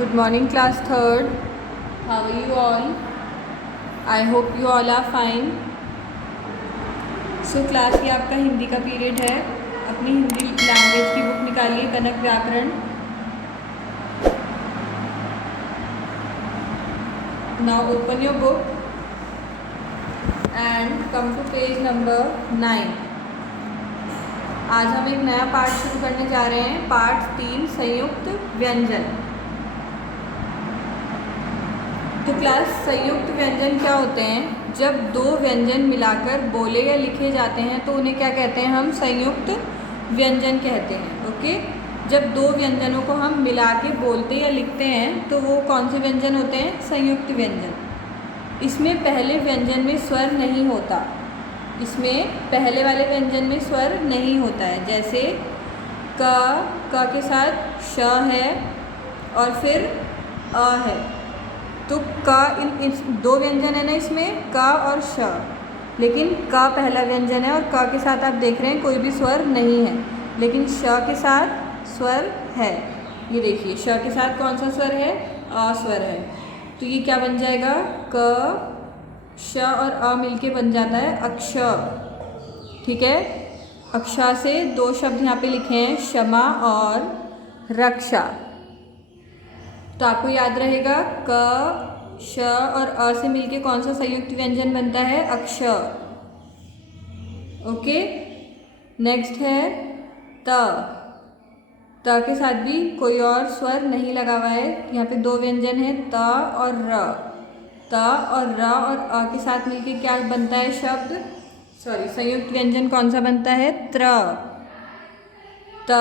Good morning, class third. How are you all? I hope you all are fine. So class ये आपका हिंदी का period है. अपनी Hindi language की बुक निकालिए, कनक व्याकरण. Now open your book and come to page number 9. आज हम एक नया पाठ शुरू करने जा रहे हैं. पाठ 3 संयुक्त व्यंजन. तो क्लास संयुक्त व्यंजन क्या होते हैं? जब दो व्यंजन मिलाकर बोले या लिखे जाते हैं तो उन्हें क्या कहते हैं? हम संयुक्त व्यंजन कहते हैं. ओके. जब दो व्यंजनों को हम मिला के बोलते या लिखते हैं तो वो कौन से व्यंजन होते हैं? संयुक्त व्यंजन. इसमें पहले व्यंजन में स्वर नहीं होता. इसमें पहले वाले व्यंजन में स्वर नहीं होता है. जैसे क के साथ श है और फिर अ है. तो का इन दो व्यंजन है ना इसमें, का और श. लेकिन का पहला व्यंजन है और का के साथ आप देख रहे हैं कोई भी स्वर नहीं है, लेकिन श के साथ स्वर है. ये देखिए, श के साथ कौन सा स्वर है? अ स्वर है. तो ये क्या बन जाएगा? क श और अ मिलके बन जाता है अक्ष. ठीक है. अक्षा से दो शब्द यहाँ पे लिखे हैं, क्षमा और रक्षा. तो आपको याद रहेगा क श और अ से मिलके कौन सा संयुक्त व्यंजन बनता है? अक्ष. ओके. नेक्स्ट है त के साथ भी कोई और स्वर नहीं लगा हुआ है. यहाँ पे दो व्यंजन है, त और र. त और र और अ के साथ मिलके क्या बनता है शब्द? संयुक्त व्यंजन कौन सा बनता है? त्र. त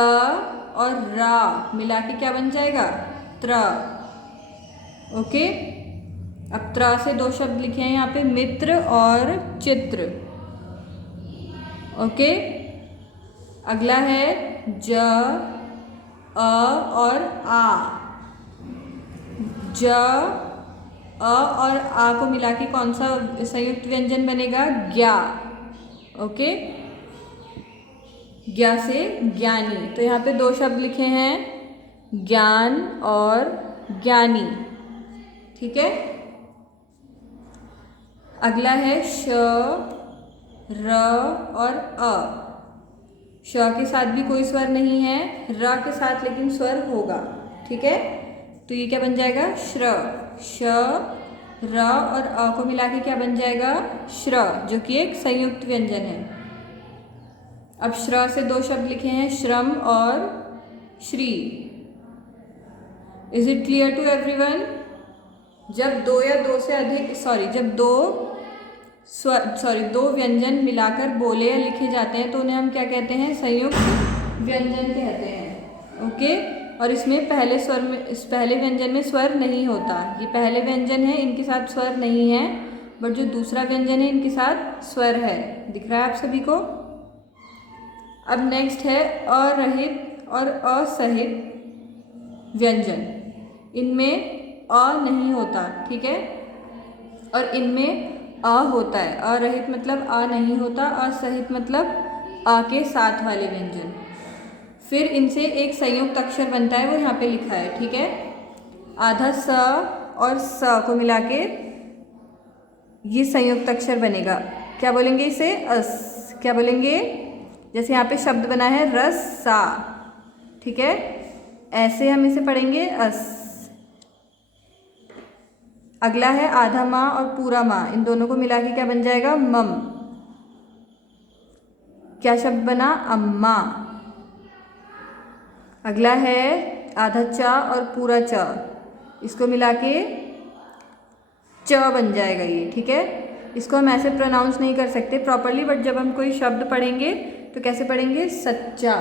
और रा मिला के क्या बन जाएगा? त्र. ओके. अब त्र से दो शब्द लिखे हैं यहाँ पे, मित्र और चित्र. ओके. अगला है ज, अ और आ. ज, अ और आ को मिला के कौन सा संयुक्त व्यंजन बनेगा? ज्ञा. ओके. ज्ञा से ज्ञानी. तो यहाँ पे दो शब्द लिखे हैं, ज्ञान और ज्ञानी. ठीक है. अगला है श, र और अ. श के साथ भी कोई स्वर नहीं है, र के साथ लेकिन स्वर होगा. ठीक है. तो ये क्या बन जाएगा? श्र. श, र और अ को मिला के क्या बन जाएगा? श्र, जो कि एक संयुक्त व्यंजन है. अब श्र से दो शब्द लिखे हैं, श्रम और श्री. Is it clear to everyone? जब दो या दो से अधिक जब दो व्यंजन मिलाकर बोले या लिखे जाते हैं तो उन्हें हम क्या कहते हैं? संयुक्त व्यंजन कहते हैं. ओके. और इसमें पहले व्यंजन में स्वर नहीं होता. ये पहले व्यंजन है, इनके साथ स्वर नहीं है, बट जो दूसरा व्यंजन है इनके साथ स्वर है. दिख रहा है आप सभी को? अब नेक्स्ट है अरहित और असहित व्यंजन. इनमें अ नहीं होता. ठीक है. और इनमें अ होता है. अरहित मतलब अ नहीं होता, असहित मतलब अ के साथ वाले व्यंजन. फिर इनसे एक संयुक्त अक्षर बनता है, वो यहाँ पे लिखा है. ठीक है. आधा स और स को मिला के ये संयुक्त अक्षर बनेगा. क्या बोलेंगे इसे? अस. क्या बोलेंगे? जैसे यहाँ पे शब्द बना है रसा. ठीक है. ऐसे हम इसे पढ़ेंगे अस. अगला है आधा माँ और पूरा माँ. इन दोनों को मिला के क्या बन जाएगा? मम. क्या शब्द बना? अम्मा. अगला है आधा चा और पूरा च. इसको मिला के च बन जाएगा ये. ठीक है. इसको हम ऐसे प्रोनाउंस नहीं कर सकते प्रॉपरली, बट जब हम कोई शब्द पढ़ेंगे तो कैसे पढ़ेंगे? सच्चा.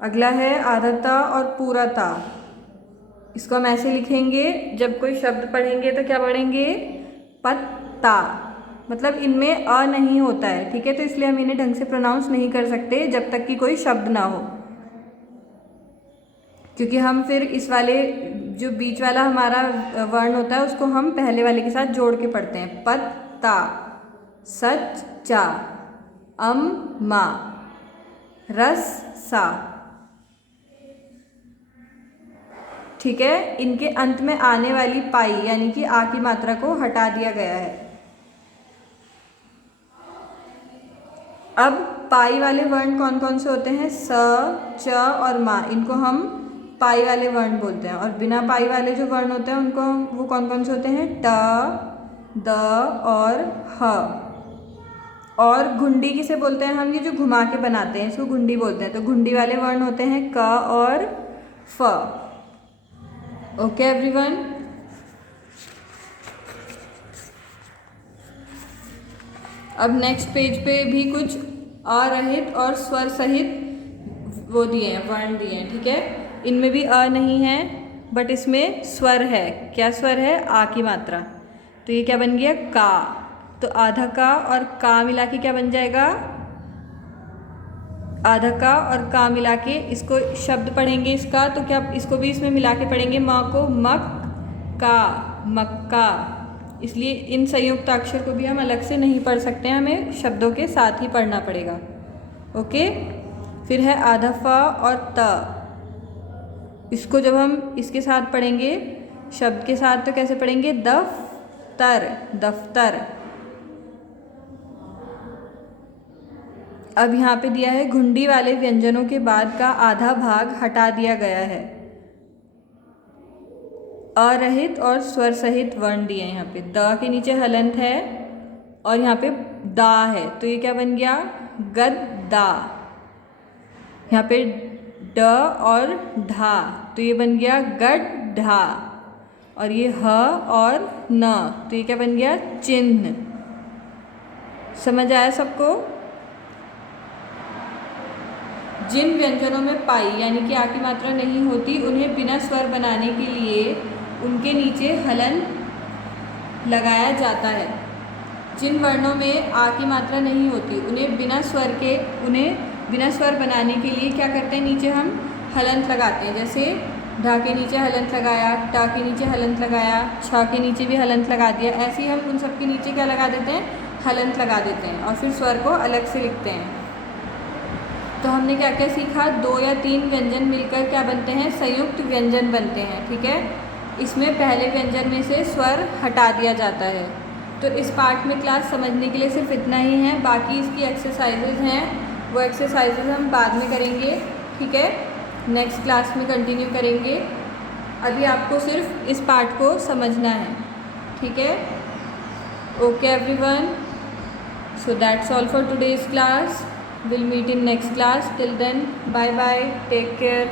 अगला है आधा ता और पूरा ता. इसको हम ऐसे लिखेंगे, जब कोई शब्द पढ़ेंगे तो क्या पढ़ेंगे? पत्ता. मतलब इनमें अ नहीं होता है. ठीक है. तो इसलिए हम इन्हें ढंग से प्रोनाउंस नहीं कर सकते जब तक कि कोई शब्द ना हो, क्योंकि हम फिर इस वाले जो बीच वाला हमारा वर्ण होता है उसको हम पहले वाले के साथ जोड़ के पढ़ते हैं. पत्ता, सच्चा, अम्मा, रस्सा. ठीक है, इनके अंत में आने वाली पाई यानी कि आ की मात्रा को हटा दिया गया है। अब पाई वाले वर्ण कौन कौन से होते हैं? स, च और मा, इनको हम पाई वाले वर्ण बोलते हैं। और बिना पाई वाले जो वर्ण होते हैं उनको वो कौन कौन से होते हैं? ट, द और ह। और घुंडी किसे बोलते हैं हम? ये जो घुमा के बनाते हैं इसको घुंडी बोलते हैं। तो घुंडी वाले वर्ण होते हैं क और फ। Okay everyone. अब नेक्स्ट पेज पे भी कुछ अरहित और स्वर सहित वो दिए हैं, वर्ण दिए हैं। ठीक है, इनमें भी अ नहीं है बट इसमें स्वर है। क्या स्वर है? आ की मात्रा। तो ये क्या बन गया? का। तो आधा का और का मिला के क्या बन जाएगा? आधा का और का मिला के इसको शब्द पढ़ेंगे इसका, तो क्या इसको भी इसमें मिला के पढ़ेंगे म को? मक का, मक्का। इसलिए इन संयुक्त अक्षर को भी हम अलग से नहीं पढ़ सकते हैं, हमें शब्दों के साथ ही पढ़ना पड़ेगा। ओके, फिर है आधा फ और त। इसको जब हम इसके साथ पढ़ेंगे शब्द के साथ तो कैसे पढ़ेंगे? दफ्तर, दफ्तर। अब यहाँ पे दिया है घुंडी वाले व्यंजनों के बाद का आधा भाग हटा दिया गया है। अरहित और स्वर सहित वर्ण दिए हैं यहाँ पे। द के नीचे हलंत है और यहाँ पे दा है, तो ये क्या बन गया? गद्दा। यहाँ पे ड और ढा, तो ये बन गया गड्ढा। और ये ह और न, तो ये क्या बन गया? चिन्ह। समझ आया सबको? जिन व्यंजनों में पाई यानी कि आ की मात्रा नहीं होती उन्हें बिना स्वर बनाने के लिए उनके नीचे हलन लगाया जाता है। जिन वर्णों में आ की मात्रा नहीं होती उन्हें बिना स्वर बनाने के लिए क्या करते हैं? नीचे हम हलंत लगाते हैं। जैसे ढा के नीचे हलंत लगाया, टा के नीचे हलंत लगाया, छा के नीचे भी हलंत लगा दिया। ऐसे ही हम उन सब के नीचे क्या लगा देते हैं? हलंत लगा देते हैं और फिर स्वर को अलग से लिखते हैं। तो हमने क्या क्या सीखा? 2 या 3 व्यंजन मिलकर क्या बनते हैं? संयुक्त व्यंजन बनते हैं। ठीक है, इसमें पहले व्यंजन में से स्वर हटा दिया जाता है। तो इस पार्ट में क्लास समझने के लिए सिर्फ इतना ही है। बाकी इसकी एक्सरसाइजेज हैं, वो एक्सरसाइजेज हम बाद में करेंगे। ठीक है, नेक्स्ट क्लास में कंटिन्यू करेंगे। अभी आपको सिर्फ इस पार्ट को समझना है। ठीक है, okay everyone, so that's all for today's class. We'll meet in next class. Till then, bye bye. Take care.